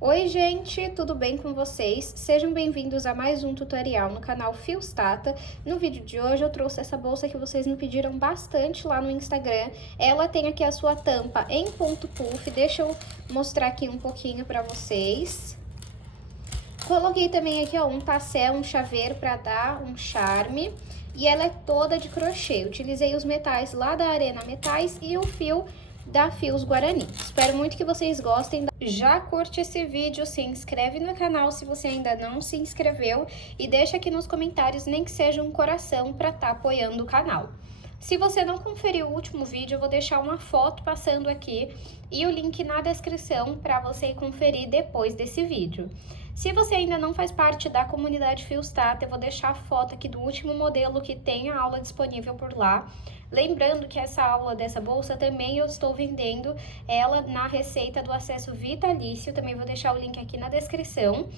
Oi gente, tudo bem com vocês? Sejam bem-vindos a mais um tutorial no canal Fios Tata. No vídeo de hoje eu trouxe essa bolsa que vocês me pediram bastante lá no Instagram. Ela tem aqui a sua tampa em ponto puff, deixa eu mostrar aqui um pouquinho pra vocês. Coloquei também aqui ó, um tassel, um chaveiro para dar um charme. E ela é toda de crochê. Utilizei os metais lá da Arena Metais e o fio da Fios Guarani. Espero muito que vocês gostem. Já curte esse vídeo, se inscreve no canal se você ainda não se inscreveu e deixa aqui nos comentários nem que seja um coração para estar apoiando o canal. Se você não conferiu o último vídeo, eu vou deixar uma foto passando aqui e o link na descrição para você conferir depois desse vídeo. Se você ainda não faz parte da comunidade Fios Tata, eu vou deixar a foto aqui do último modelo que tem a aula disponível por lá. Lembrando que essa aula dessa bolsa também eu estou vendendo ela na receita do acesso vitalício, também vou deixar o link aqui na descrição.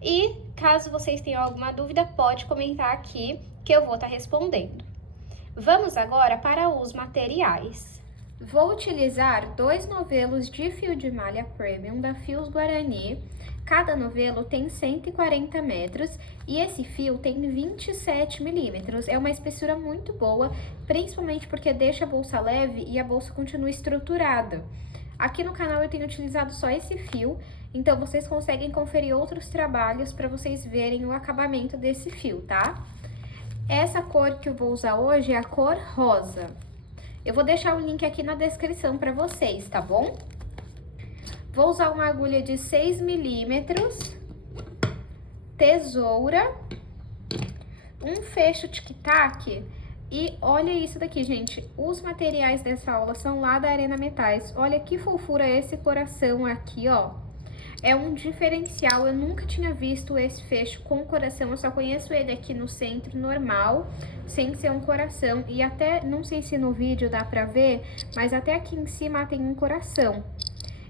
E caso vocês tenham alguma dúvida, pode comentar aqui que eu vou estar respondendo. Vamos agora para os materiais. Vou utilizar 2 novelos de fio de malha premium da Fios Guarani. Cada novelo tem 140 metros e esse fio tem 27 milímetros. É uma espessura muito boa, principalmente porque deixa a bolsa leve e a bolsa continua estruturada. Aqui no canal eu tenho utilizado só esse fio, então vocês conseguem conferir outros trabalhos para vocês verem o acabamento desse fio, tá? Essa cor que eu vou usar hoje é a cor rosa. Eu vou deixar o link aqui na descrição para vocês, tá bom? Vou usar uma agulha de 6 milímetros, tesoura, um fecho tic-tac e olha isso daqui, gente. Os materiais dessa aula são lá da Arena Metais. Olha que fofura esse coração aqui, ó. É um diferencial, eu nunca tinha visto esse fecho com coração, eu só conheço ele aqui no centro normal, sem ser um coração. E até, não sei se no vídeo dá pra ver, mas até aqui em cima tem um coração.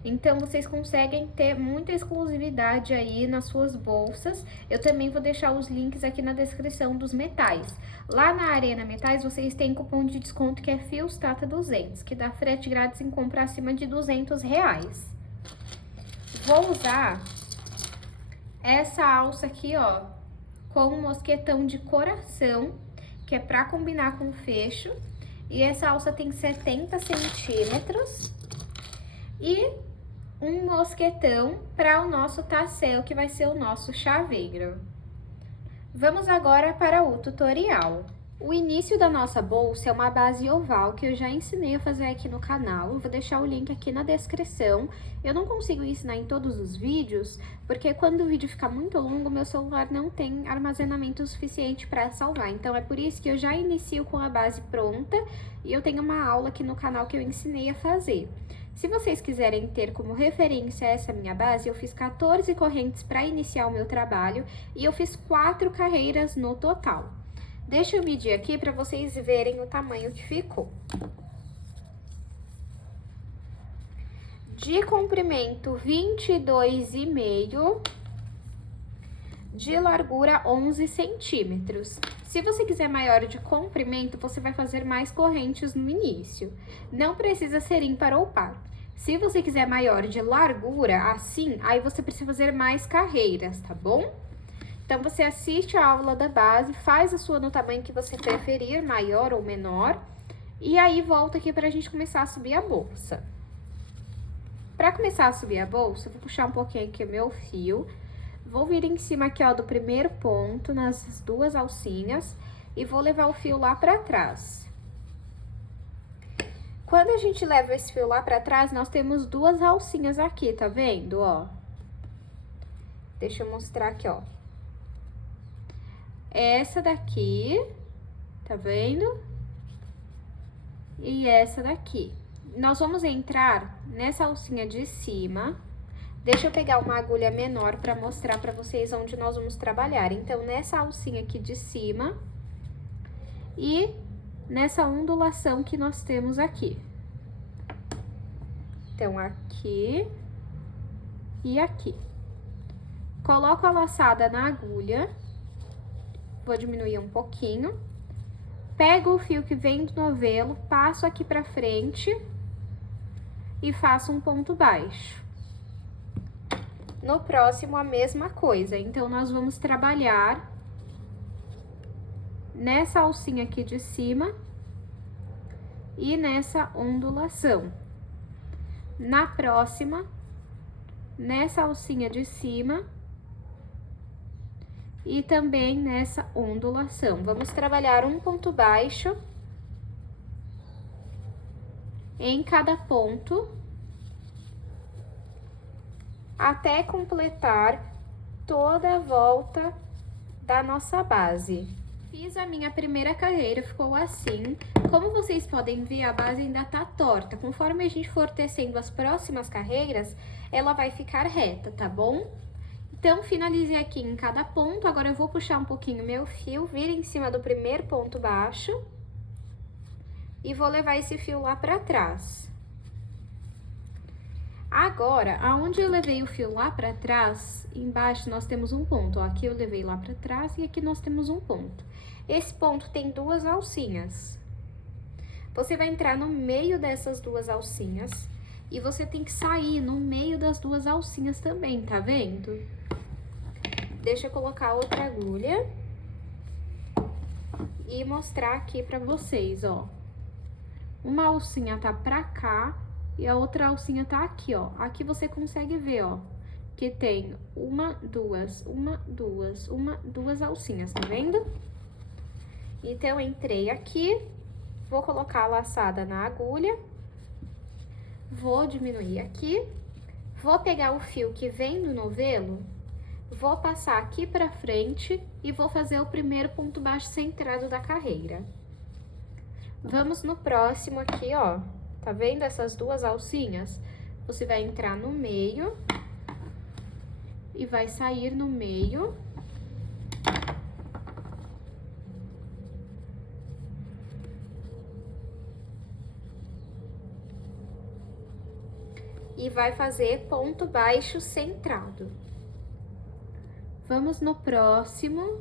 Então, vocês conseguem ter muita exclusividade aí nas suas bolsas. Eu também vou deixar os links aqui na descrição dos metais. Lá na Arena Metais, vocês têm cupom de desconto que é Fios Tata 200, que dá frete grátis em compra acima de R$200. Vou usar essa alça aqui, ó, com um mosquetão de coração, que é pra combinar com o fecho. E essa alça tem 70 centímetros. E um mosquetão para o nosso tassel, que vai ser o nosso chaveiro. Vamos agora para o tutorial. O início da nossa bolsa é uma base oval que eu já ensinei a fazer aqui no canal. Eu vou deixar o link aqui na descrição. Eu não consigo ensinar em todos os vídeos, porque quando o vídeo fica muito longo, meu celular não tem armazenamento suficiente para salvar. Então, é por isso que eu já inicio com a base pronta e eu tenho uma aula aqui no canal que eu ensinei a fazer. Se vocês quiserem ter como referência essa minha base, eu fiz 14 correntes para iniciar o meu trabalho e eu fiz 4 carreiras no total. Deixa eu medir aqui para vocês verem o tamanho que ficou. De comprimento, 22,5, de largura, 11 centímetros. Se você quiser maior de comprimento, você vai fazer mais correntes no início. Não precisa ser ímpar ou par. Se você quiser maior de largura, assim, aí você precisa fazer mais carreiras, tá bom? Então, você assiste a aula da base, faz a sua no tamanho que você preferir, maior ou menor, e aí volta aqui pra gente começar a subir a bolsa. Pra começar a subir a bolsa, eu vou puxar um pouquinho aqui o meu fio, vou vir em cima aqui, ó, do primeiro ponto, nas 2 alcinhas, e vou levar o fio lá pra trás. Quando a gente leva esse fio lá pra trás, nós temos 2 alcinhas aqui, tá vendo, ó? Deixa eu mostrar aqui, ó. Essa daqui, tá vendo? E essa daqui. Nós vamos entrar nessa alcinha de cima. Deixa eu pegar uma agulha menor pra mostrar pra vocês onde nós vamos trabalhar. Então, nessa alcinha aqui de cima e nessa ondulação que nós temos aqui. Então, aqui e aqui. Coloco a laçada na agulha. Vou diminuir um pouquinho. Pego o fio que vem do novelo, passo aqui pra frente e faço um ponto baixo. No próximo, a mesma coisa. Então, nós vamos trabalhar nessa alcinha aqui de cima e nessa ondulação. Na próxima, nessa alcinha de cima e também nessa ondulação. Vamos trabalhar um ponto baixo em cada ponto, até completar toda a volta da nossa base. Fiz a minha primeira carreira, ficou assim. Como vocês podem ver, a base ainda tá torta. Conforme a gente for tecendo as próximas carreiras, ela vai ficar reta, tá bom? Então, finalizei aqui em cada ponto. Agora, eu vou puxar um pouquinho meu fio, vir em cima do primeiro ponto baixo e vou levar esse fio lá pra trás. Agora, aonde eu levei o fio lá pra trás, embaixo nós temos um ponto, ó. Aqui eu levei lá pra trás e aqui nós temos um ponto. Esse ponto tem duas alcinhas. Você vai entrar no meio dessas duas alcinhas e você tem que sair no meio das duas alcinhas também, tá vendo? Deixa eu colocar outra agulha e mostrar aqui pra vocês, ó. Uma alcinha tá pra cá e a outra alcinha tá aqui, ó. Aqui você consegue ver, ó, que tem duas alcinhas, tá vendo? Então, eu entrei aqui, vou colocar a laçada na agulha, vou diminuir aqui, vou pegar o fio que vem do novelo, vou passar aqui pra frente e vou fazer o primeiro ponto baixo centrado da carreira. Vamos no próximo aqui, ó. Tá vendo essas duas alcinhas? Você vai entrar no meio e vai sair no meio. E vai fazer ponto baixo centrado. Vamos no próximo.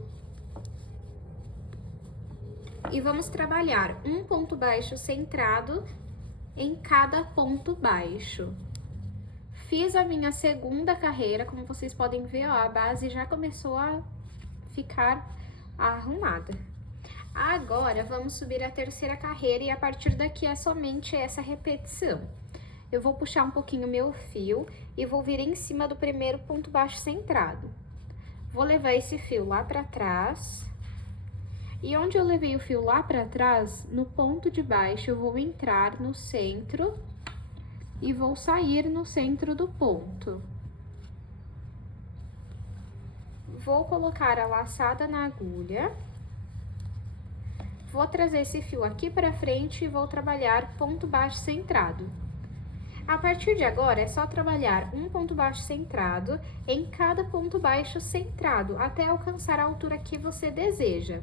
E vamos trabalhar um ponto baixo centrado em cada ponto baixo. Fiz a minha segunda carreira, como vocês podem ver, ó, a base já começou a ficar arrumada. Agora, vamos subir a terceira carreira e a partir daqui é somente essa repetição. Eu vou puxar um pouquinho meu fio e vou vir em cima do primeiro ponto baixo centrado. Vou levar esse fio lá pra trás. E onde eu levei o fio lá pra trás, no ponto de baixo, eu vou entrar no centro e vou sair no centro do ponto. Vou colocar a laçada na agulha. Vou trazer esse fio aqui pra frente e vou trabalhar ponto baixo centrado. A partir de agora, é só trabalhar um ponto baixo centrado em cada ponto baixo centrado, até alcançar a altura que você deseja.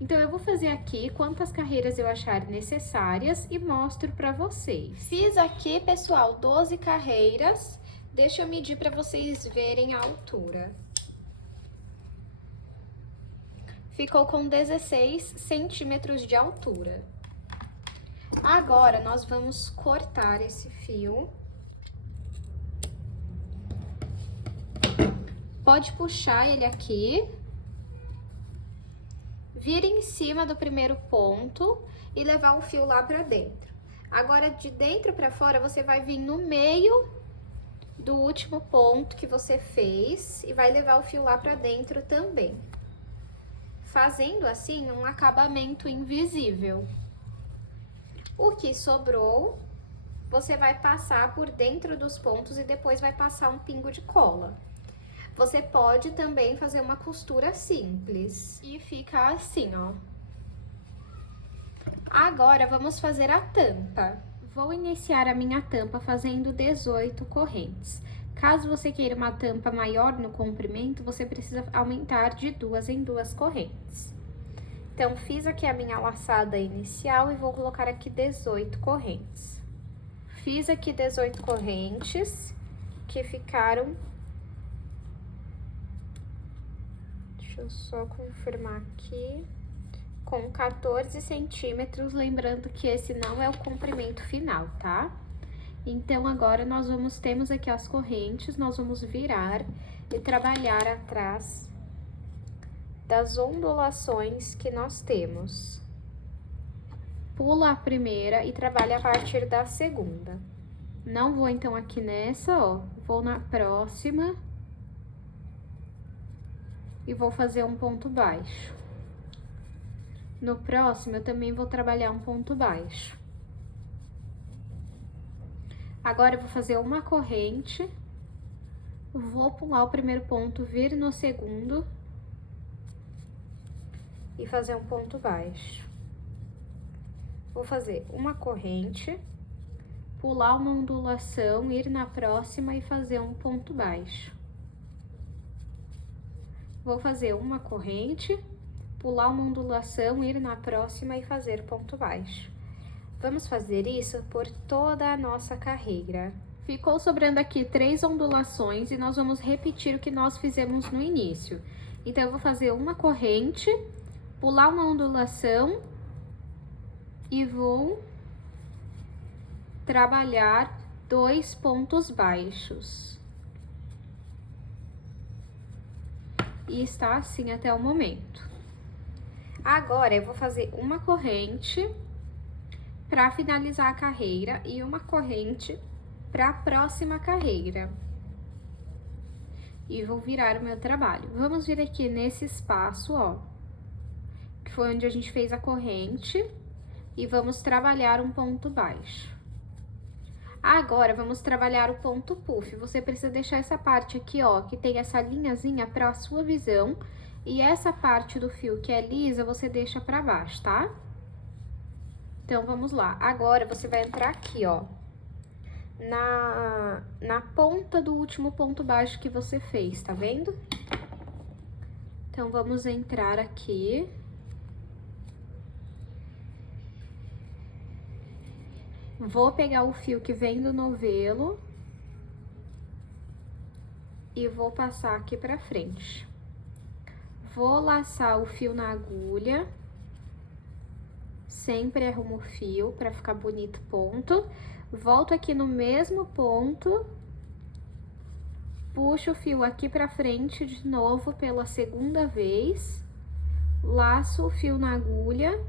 Então, eu vou fazer aqui quantas carreiras eu achar necessárias e mostro pra vocês. Fiz aqui, pessoal, 12 carreiras. Deixa eu medir pra vocês verem a altura. Ficou com 16 centímetros de altura. Agora, nós vamos cortar esse fio. Pode puxar ele aqui. Vir em cima do primeiro ponto e levar o fio lá pra dentro. Agora, de dentro pra fora, você vai vir no meio do último ponto que você fez e vai levar o fio lá pra dentro também. Fazendo assim, um acabamento invisível. O que sobrou, você vai passar por dentro dos pontos e depois vai passar um pingo de cola. Você pode também fazer uma costura simples e fica assim, ó. Agora, vamos fazer a tampa. Vou iniciar a minha tampa fazendo 18 correntes. Caso você queira uma tampa maior no comprimento, você precisa aumentar de 2 em 2 correntes. Então, fiz aqui a minha laçada inicial e vou colocar aqui 18 correntes. Fiz aqui 18 correntes, que ficaram... Deixa eu só confirmar aqui. Com 14 centímetros, lembrando que esse não é o comprimento final, tá? Então, agora temos aqui as correntes, nós vamos virar e trabalhar atrás das ondulações que nós temos. Pula a primeira e trabalha a partir da segunda. Não vou, então, aqui nessa, ó, vou na próxima e vou fazer um ponto baixo. No próximo, eu também vou trabalhar um ponto baixo. Agora, eu vou fazer uma corrente, vou pular o primeiro ponto, vir no segundo e fazer um ponto baixo. Vou fazer uma corrente, pular uma ondulação, ir na próxima e fazer um ponto baixo. Vou fazer uma corrente, pular uma ondulação, ir na próxima e fazer ponto baixo. Vamos fazer isso por toda a nossa carreira. Ficou sobrando aqui 3 ondulações e nós vamos repetir o que nós fizemos no início. Então, eu vou fazer uma corrente, pular uma ondulação e vou trabalhar 2 pontos baixos. E está assim até o momento. Agora, eu vou fazer uma corrente para finalizar a carreira e uma corrente para a próxima carreira. E vou virar o meu trabalho. Vamos vir aqui nesse espaço, ó, que foi onde a gente fez a corrente, e vamos trabalhar um ponto baixo. Agora, vamos trabalhar o ponto puff. Você precisa deixar essa parte aqui, ó, que tem essa linhazinha para a sua visão, e essa parte do fio que é lisa, você deixa para baixo, tá? Então, vamos lá. Agora, você vai entrar aqui, ó, na ponta do último ponto baixo que você fez, tá vendo? Então, vamos entrar aqui. Vou pegar o fio que vem do novelo e vou passar aqui pra frente. Vou laçar o fio na agulha. Sempre arrumo o fio pra ficar bonito ponto. Volto aqui no mesmo ponto. Puxo o fio aqui pra frente de novo pela segunda vez. Laço o fio na agulha.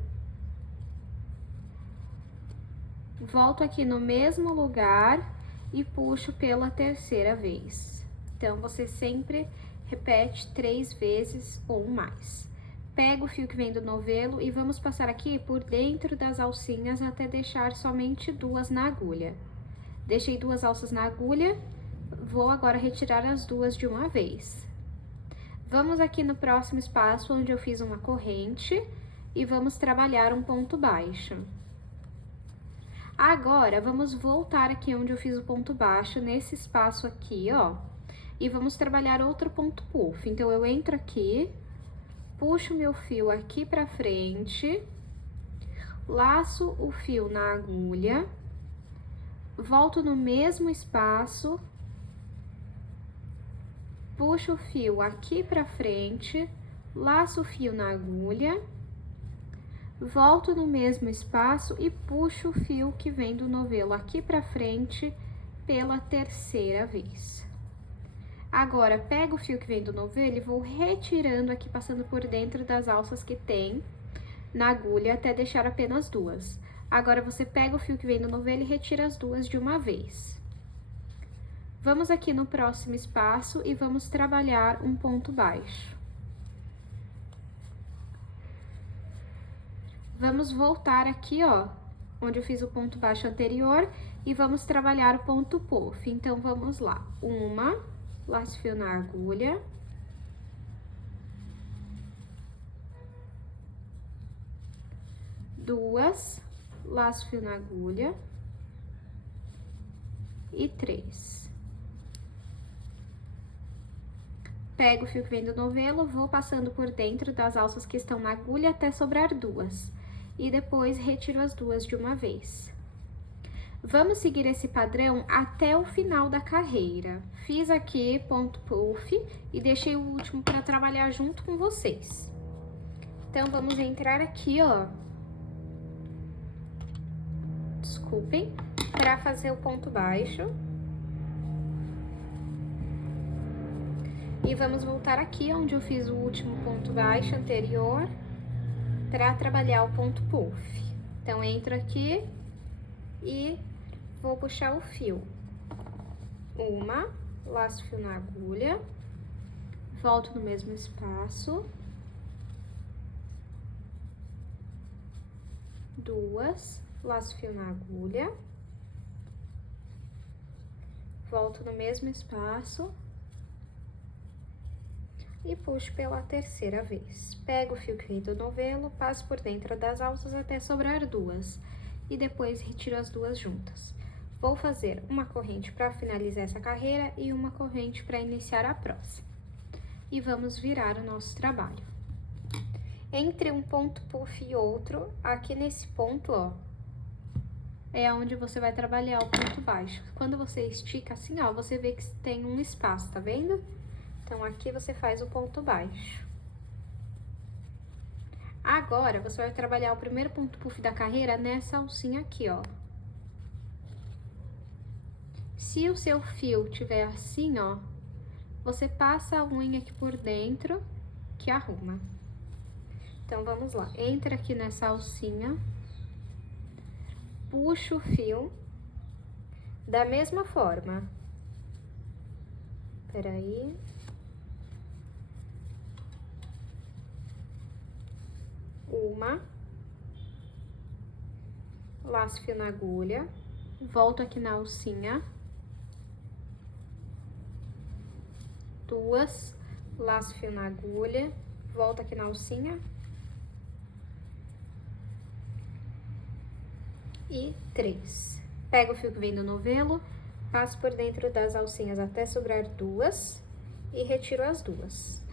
Volto aqui no mesmo lugar e puxo pela terceira vez. Então, você sempre repete 3 vezes ou mais. Pega o fio que vem do novelo e vamos passar aqui por dentro das alcinhas até deixar somente 2 na agulha. Deixei 2 alças na agulha, vou agora retirar as 2 de uma vez. Vamos aqui no próximo espaço onde eu fiz uma corrente e vamos trabalhar um ponto baixo. Agora, vamos voltar aqui onde eu fiz o ponto baixo, nesse espaço aqui, ó, e vamos trabalhar outro ponto puff. Então, eu entro aqui, puxo meu fio aqui pra frente, laço o fio na agulha, volto no mesmo espaço, puxo o fio aqui pra frente, laço o fio na agulha, volto no mesmo espaço e puxo o fio que vem do novelo aqui pra frente pela terceira vez. Agora, pego o fio que vem do novelo e vou retirando aqui, passando por dentro das alças que tem na agulha, até deixar apenas 2. Agora, você pega o fio que vem do novelo e retira as 2 de uma vez. Vamos aqui no próximo espaço e vamos trabalhar um ponto baixo. Vamos voltar aqui, ó, onde eu fiz o ponto baixo anterior e vamos trabalhar o ponto puff. Então, vamos lá. Laço fio na agulha. 2, laço fio na agulha. E 3. Pego o fio que vem do novelo, vou passando por dentro das alças que estão na agulha até sobrar 2. E depois retiro as 2 de uma vez. Vamos seguir esse padrão até o final da carreira. Fiz aqui ponto puff e deixei o último para trabalhar junto com vocês. Então, vamos entrar aqui, ó. Desculpem. para fazer o ponto baixo. E vamos voltar aqui onde eu fiz o último ponto baixo anterior para trabalhar o ponto puff. Então, entro aqui e vou puxar o fio. Laço o fio na agulha, volto no mesmo espaço. 2, laço o fio na agulha, volto no mesmo espaço e puxo pela terceira vez. Pego o fio que veio do novelo, passo por dentro das alças até sobrar 2 e depois retiro as 2 juntas. Vou fazer uma corrente para finalizar essa carreira e uma corrente para iniciar a próxima. E vamos virar o nosso trabalho. Entre um ponto puff e outro, aqui nesse ponto, ó, é onde você vai trabalhar o ponto baixo. Quando você estica assim, ó, você vê que tem um espaço, tá vendo? Então, aqui você faz o ponto baixo. Agora, você vai trabalhar o primeiro ponto puff da carreira nessa alcinha aqui, ó. Se o seu fio tiver assim, ó, você passa a unha aqui por dentro, que arruma. Então, vamos lá. Entra aqui nessa alcinha, puxa o fio, da mesma forma. Peraí. Laço o fio na agulha, volto aqui na alcinha. 2, laço o fio na agulha, volto aqui na alcinha. E 3. Pego o fio que vem do novelo, passo por dentro das alcinhas até sobrar 2 e retiro as 2.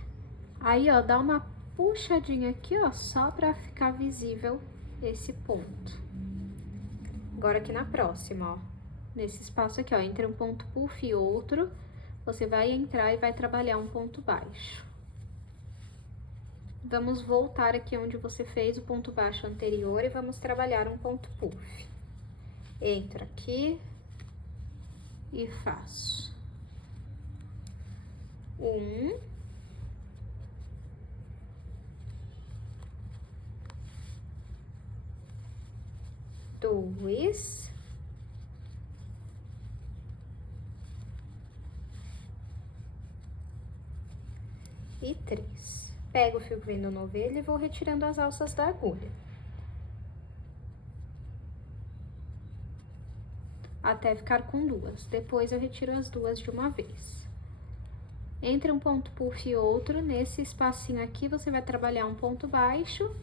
Aí, ó, dá uma puxadinha aqui, ó, só pra ficar visível esse ponto. Agora aqui na próxima, ó, nesse espaço aqui, ó, entre um ponto puff e outro, você vai entrar e vai trabalhar um ponto baixo. Vamos voltar aqui onde você fez o ponto baixo anterior e vamos trabalhar um ponto puff. Entro aqui e faço 1, 2, e 3. Pego o fio que vem do novelo e vou retirando as alças da agulha. Até ficar com 2. Depois, eu retiro as 2 de uma vez. Entre um ponto puff e outro, nesse espacinho aqui, você vai trabalhar um ponto baixo.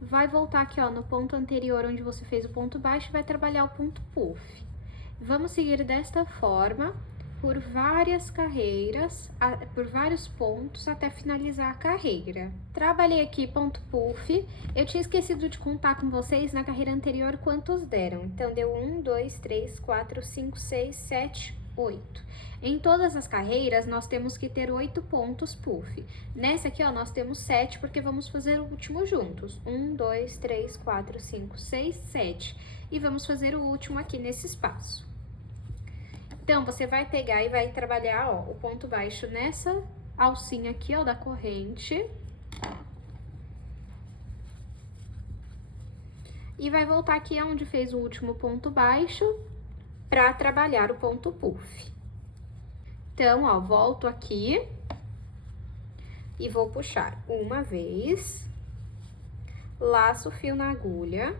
Vai voltar aqui, ó, no ponto anterior, onde você fez o ponto baixo, e vai trabalhar o ponto puff. Vamos seguir desta forma por várias carreiras, por vários pontos, até finalizar a carreira. Trabalhei aqui ponto puff, eu tinha esquecido de contar com vocês na carreira anterior quantos deram. Então, deu 1, 2, 3, 4, 5, 6, 7, 8. Em todas as carreiras, nós temos que ter 8 pontos puff. Nessa aqui, ó, nós temos 7, porque vamos fazer o último juntos. 1, 2, 3, 4, 5, 6, 7. E vamos fazer o último aqui nesse espaço. Então, você vai pegar e vai trabalhar, ó, o ponto baixo nessa alcinha aqui, ó, da corrente. E vai voltar aqui onde fez o último ponto baixo pra trabalhar o ponto puff. Então, ó, volto aqui e vou puxar uma vez, laço o fio na agulha.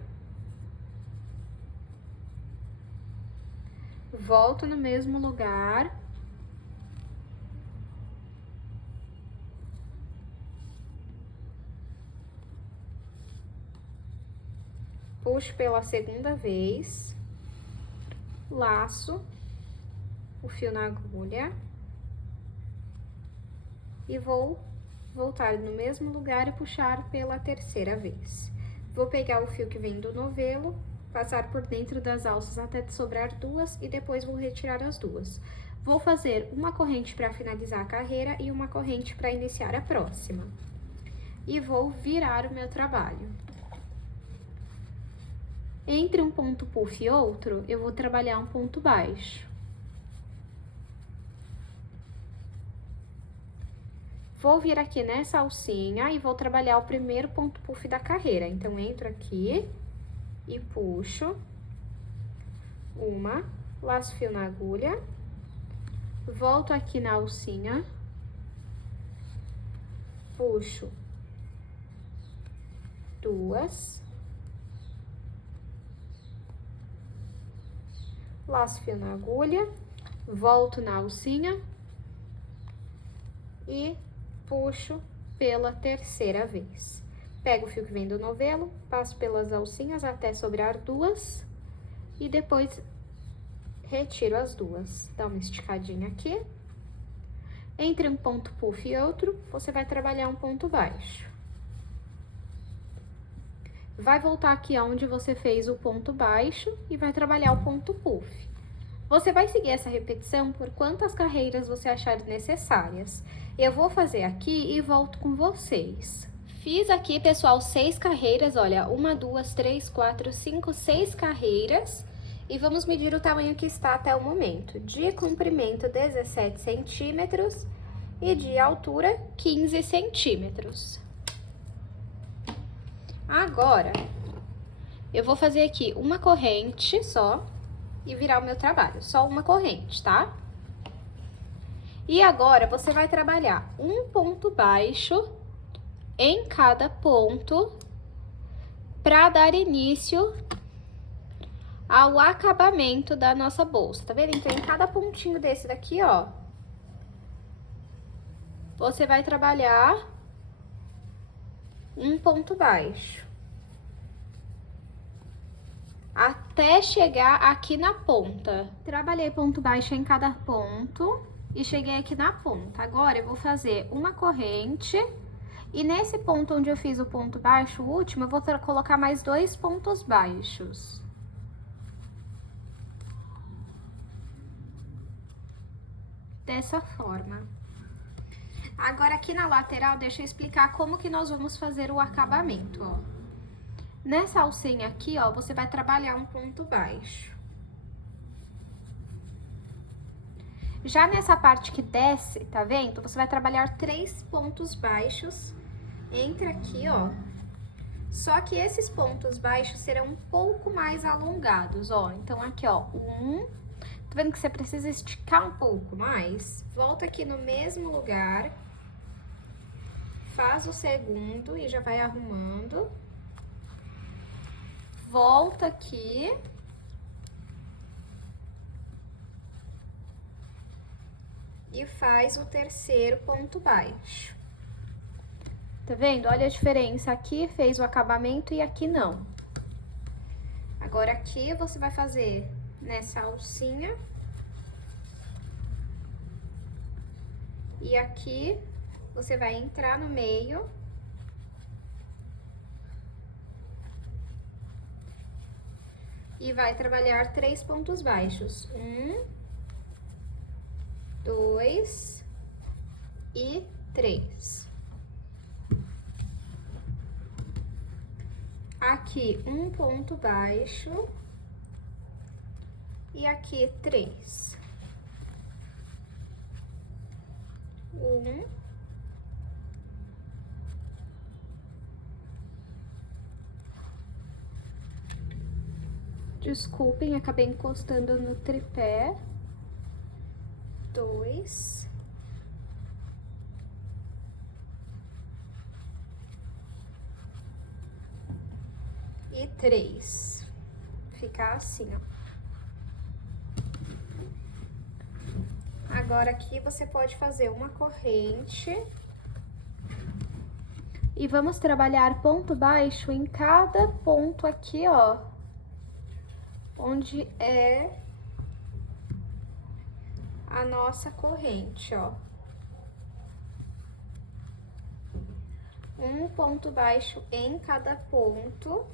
Volto no mesmo lugar. Puxo pela segunda vez. Laço o fio na agulha. E vou voltar no mesmo lugar e puxar pela terceira vez. Vou pegar o fio que vem do novelo, passar por dentro das alças até sobrar 2 e depois vou retirar as 2. Vou fazer uma corrente para finalizar a carreira e uma corrente para iniciar a próxima. E vou virar o meu trabalho. Entre um ponto puff e outro, eu vou trabalhar um ponto baixo. Vou vir aqui nessa alcinha e vou trabalhar o primeiro ponto puff da carreira. Então, entro aqui e puxo uma, laço fio na agulha, volto aqui na alcinha, puxo duas, laço fio na agulha, volto na alcinha e puxo pela terceira vez. Pego o fio que vem do novelo, passo pelas alcinhas até sobrar duas e depois retiro as duas. Dá uma esticadinha aqui. Entre um ponto puff e outro, você vai trabalhar um ponto baixo. Vai voltar aqui onde você fez o ponto baixo e vai trabalhar o ponto puff. Você vai seguir essa repetição por quantas carreiras você achar necessárias. Eu vou fazer aqui e volto com vocês. Fiz aqui, pessoal, 6 carreiras, olha, 1, 2, 3, 4, 5, 6 carreiras. E vamos medir o tamanho que está até o momento. De comprimento, 17 centímetros e de altura, 15 centímetros. Agora, eu vou fazer aqui uma corrente só e virar o meu trabalho, só uma corrente, tá? E agora, você vai trabalhar um ponto baixo em cada ponto para dar início ao acabamento da nossa bolsa, tá vendo? Então, em cada pontinho desse daqui, ó, você vai trabalhar um ponto baixo. Até chegar aqui na ponta. Trabalhei ponto baixo em cada ponto e cheguei aqui na ponta. Agora, eu vou fazer uma corrente e nesse ponto onde eu fiz o ponto baixo, o último, eu vou colocar mais 2 pontos baixos. Dessa forma. Agora, aqui na lateral, deixa eu explicar como que nós vamos fazer o acabamento, ó. Nessa alcinha aqui, ó, você vai trabalhar um ponto baixo. Já nessa parte que desce, tá vendo? Você vai trabalhar 3 pontos baixos entre aqui, ó. Só que esses pontos baixos serão um pouco mais alongados, ó. Então, aqui, ó, tá vendo que você precisa esticar um pouco mais? Volta aqui no mesmo lugar, faz o segundo e já vai arrumando. Volta aqui. E faz o terceiro ponto baixo. Tá vendo? Olha a diferença. Aqui fez o acabamento e aqui não. Agora, aqui você vai fazer nessa alcinha. E aqui você vai entrar no meio. E vai trabalhar 3 pontos baixos. 1, 2 e 3. Aqui, um ponto baixo. E aqui, 3. 1. Desculpem, acabei encostando no tripé. 2. E 3. Ficar assim, ó. Agora, aqui você pode fazer uma corrente. E vamos trabalhar ponto baixo em cada ponto aqui, ó. Onde é a nossa corrente, ó. Um ponto baixo em cada ponto,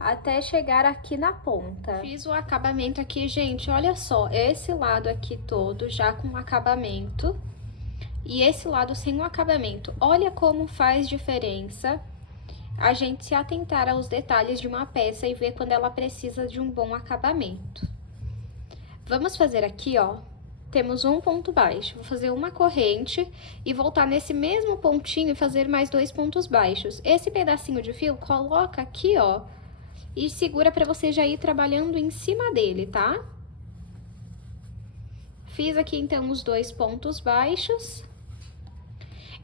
até chegar aqui na ponta. Fiz o acabamento aqui, gente, olha só, esse lado aqui todo já com acabamento e esse lado sem o acabamento. Olha como faz diferença a gente se atentar aos detalhes de uma peça e ver quando ela precisa de um bom acabamento. Vamos fazer aqui, ó, temos um ponto baixo. Vou fazer uma corrente e voltar nesse mesmo pontinho e fazer mais 2 pontos baixos. Esse pedacinho de fio, coloca aqui, ó, e segura pra você já ir trabalhando em cima dele, tá? Fiz aqui, então, os 2 pontos baixos.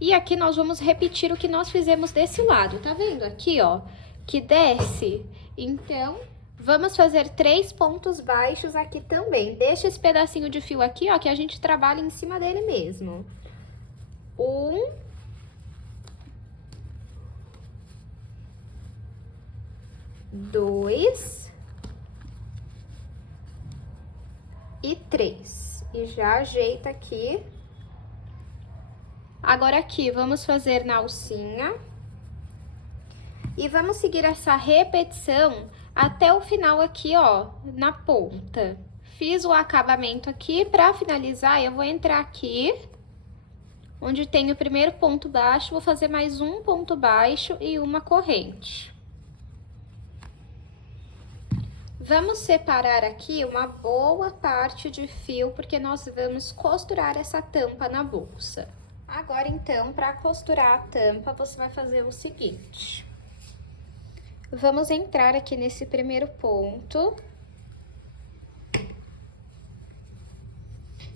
E aqui nós vamos repetir o que nós fizemos desse lado, tá vendo aqui, ó, que desce? Então, vamos fazer 3 pontos baixos aqui também. Deixa esse pedacinho de fio aqui, ó, que a gente trabalha em cima dele mesmo. 1, 2 e 3. E já ajeita aqui. Agora aqui, vamos fazer na alcinha. E vamos seguir essa repetição até o final aqui, ó, na ponta. Fiz o acabamento aqui, pra finalizar, eu vou entrar aqui, onde tem o primeiro ponto baixo, vou fazer mais um ponto baixo e uma corrente. Vamos separar aqui uma boa parte de fio, porque nós vamos costurar essa tampa na bolsa. Agora, então, para costurar a tampa, você vai fazer o seguinte. Vamos entrar aqui nesse primeiro ponto.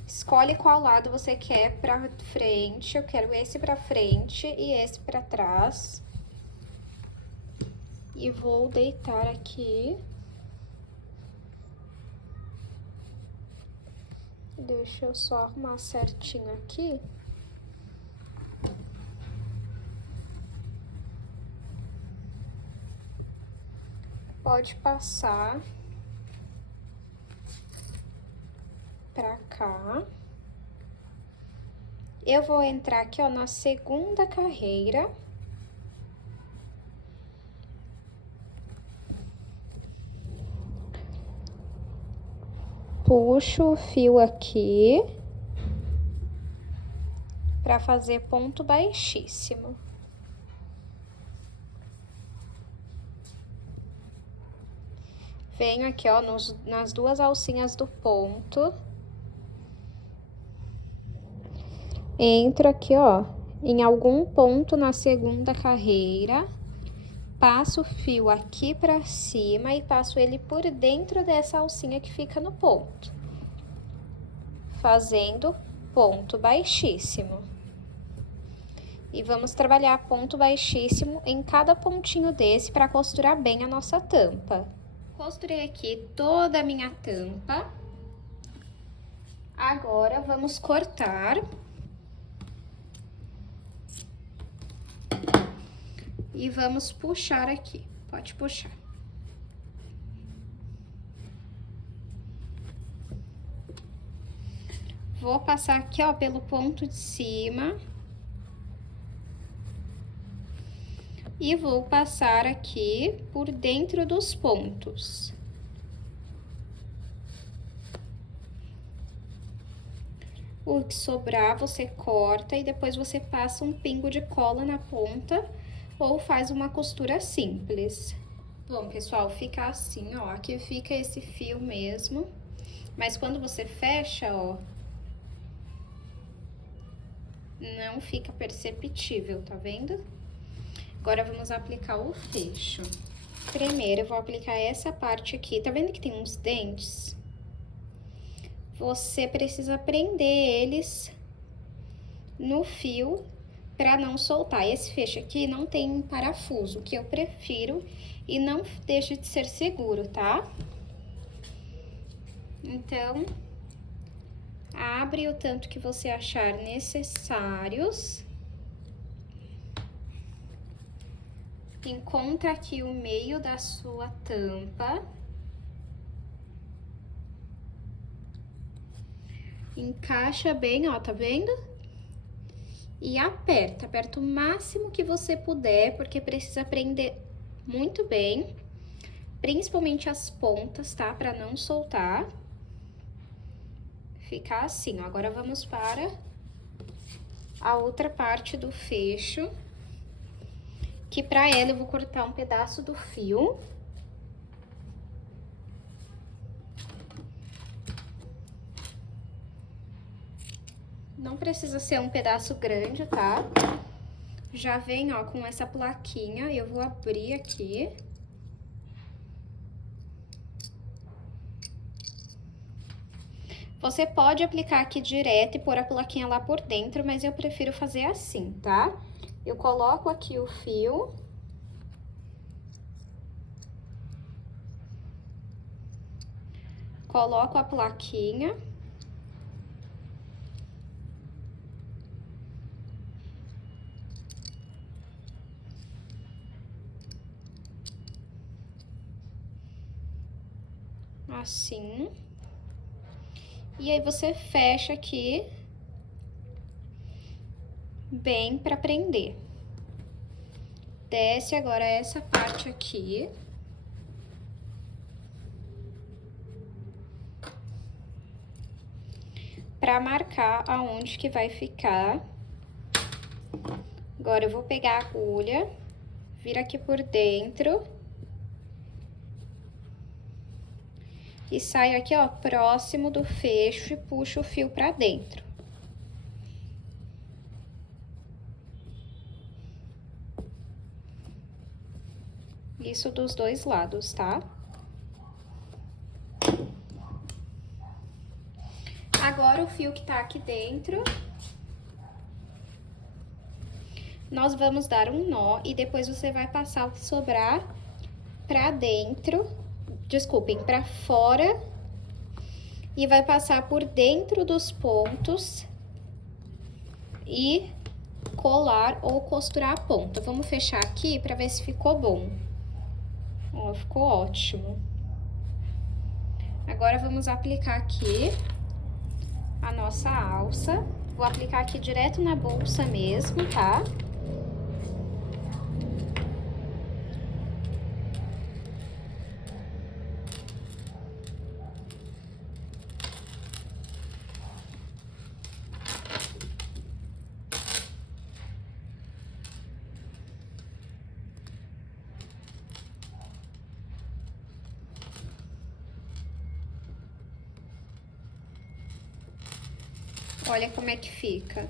Escolhe qual lado você quer pra frente. Eu quero esse pra frente e esse pra trás. E vou deitar aqui. Deixa eu só arrumar certinho aqui. Pode passar pra cá. Eu vou entrar aqui, ó, na segunda carreira. Puxo o fio aqui pra fazer ponto baixíssimo. Venho aqui, ó, nas 2 alcinhas do ponto. Entro aqui, ó, em algum ponto na segunda carreira. Passo o fio aqui pra cima e passo ele por dentro dessa alcinha que fica no ponto. Fazendo ponto baixíssimo. E vamos trabalhar ponto baixíssimo em cada pontinho desse pra costurar bem a nossa tampa. Costurei aqui toda a minha tampa. Agora, vamos cortar. E vamos puxar aqui. Pode puxar. Vou passar aqui, ó, pelo ponto de cima. E vou passar aqui por dentro dos pontos. O que sobrar, você corta e depois você passa um pingo de cola na ponta ou faz uma costura simples. Bom, pessoal, fica assim, ó, aqui fica esse fio mesmo, mas quando você fecha, ó, não fica perceptível, tá vendo? Agora, vamos aplicar o fecho. Primeiro, eu vou aplicar essa parte aqui. Tá vendo que tem uns dentes? Você precisa prender eles no fio pra não soltar. Esse fecho aqui não tem parafuso, que eu prefiro, e não deixa de ser seguro, tá? Então, abre o tanto que você achar necessários. Encontra aqui o meio da sua tampa. Encaixa bem, ó, tá vendo? E aperta o máximo que você puder, porque precisa prender muito bem, principalmente as pontas, tá? Pra não soltar. Ficar assim, ó. Agora, vamos para a outra parte do fecho. Que pra ela eu vou cortar um pedaço do fio. Não precisa ser um pedaço grande, tá? Já vem, ó, com essa plaquinha, eu vou abrir aqui. Você pode aplicar aqui direto e pôr a plaquinha lá por dentro, mas eu prefiro fazer assim, tá? Eu coloco aqui o fio. Coloco a plaquinha. Assim. E aí, você fecha aqui bem pra prender. Desce agora essa parte aqui. Pra marcar aonde que vai ficar. Agora, eu vou pegar a agulha, vira aqui por dentro. E saio aqui, ó, próximo do fecho e puxo o fio pra dentro. Isso dos dois lados, tá? Agora, o fio que tá aqui dentro, nós vamos dar um nó e depois você vai passar o que sobrar pra dentro, desculpem, pra fora, e vai passar por dentro dos pontos e colar ou costurar a ponta. Vamos fechar aqui pra ver se ficou bom. Ó, ficou ótimo. Agora, vamos aplicar aqui a nossa alça. Vou aplicar aqui direto na bolsa mesmo, tá? Olha como é que fica.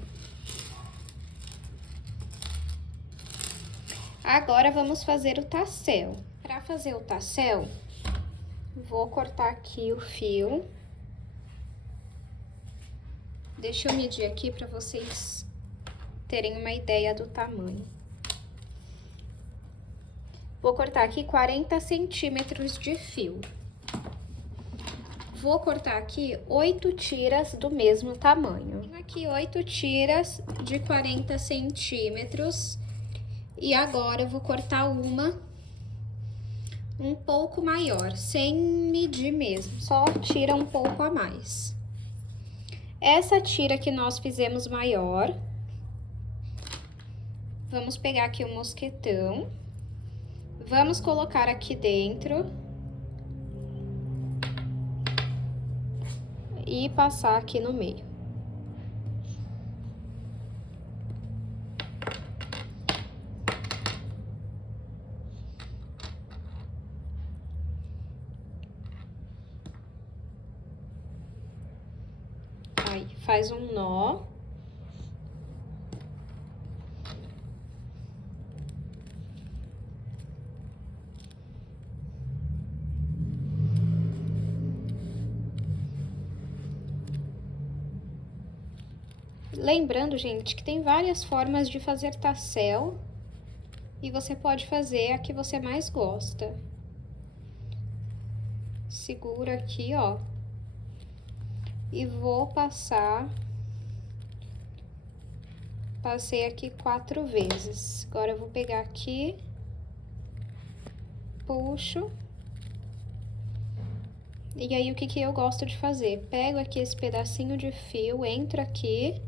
Agora, vamos fazer o tassel. Para fazer o tassel, vou cortar aqui o fio. Deixa eu medir aqui para vocês terem uma ideia do tamanho. Vou cortar aqui 40 centímetros de fio. Vou cortar aqui 8 tiras do mesmo tamanho. Tenho aqui 8 tiras de 40 centímetros. E agora eu vou cortar uma um pouco maior, sem medir mesmo, só tira um pouco a mais. Essa tira que nós fizemos maior, vamos pegar aqui o mosquetão, vamos colocar aqui dentro e passar aqui no meio. Aí, faz um nó. Lembrando, gente, que tem várias formas de fazer tassel e você pode fazer a que você mais gosta. Segura aqui, ó, e vou passar. Passei aqui 4 vezes. Agora eu vou pegar aqui, puxo. E aí, o que eu gosto de fazer? Pego aqui esse pedacinho de fio, entro aqui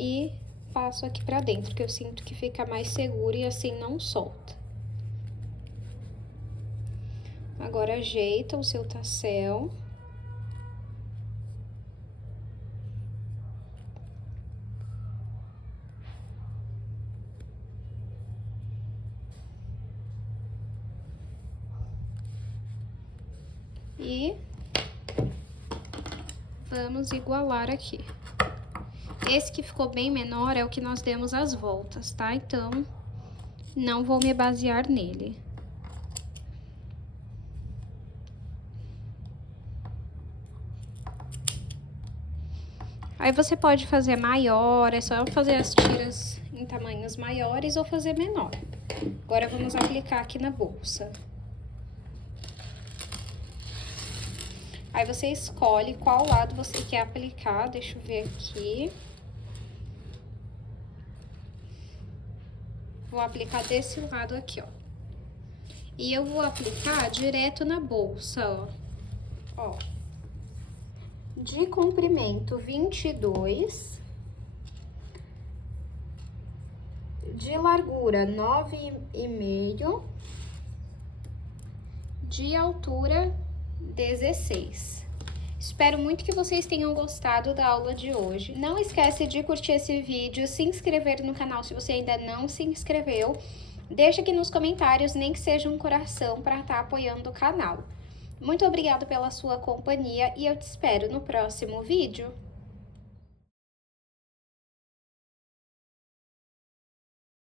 e passo aqui pra dentro, que eu sinto que fica mais seguro e assim não solta. Agora, ajeita o seu tassel. E vamos igualar aqui. Esse que ficou bem menor é o que nós demos as voltas, tá? Então, não vou me basear nele. Aí você pode fazer maior, é só fazer as tiras em tamanhos maiores ou fazer menor. Agora vamos aplicar aqui na bolsa. Aí você escolhe qual lado você quer aplicar, deixa eu ver aqui. Vou aplicar desse lado aqui, ó. E eu vou aplicar direto na bolsa, ó. De comprimento 22, de largura 9,5, de altura 16. Espero muito que vocês tenham gostado da aula de hoje. Não esquece de curtir esse vídeo, se inscrever no canal se você ainda não se inscreveu. Deixa aqui nos comentários, nem que seja um coração, para estar apoiando o canal. Muito obrigada pela sua companhia e eu te espero no próximo vídeo.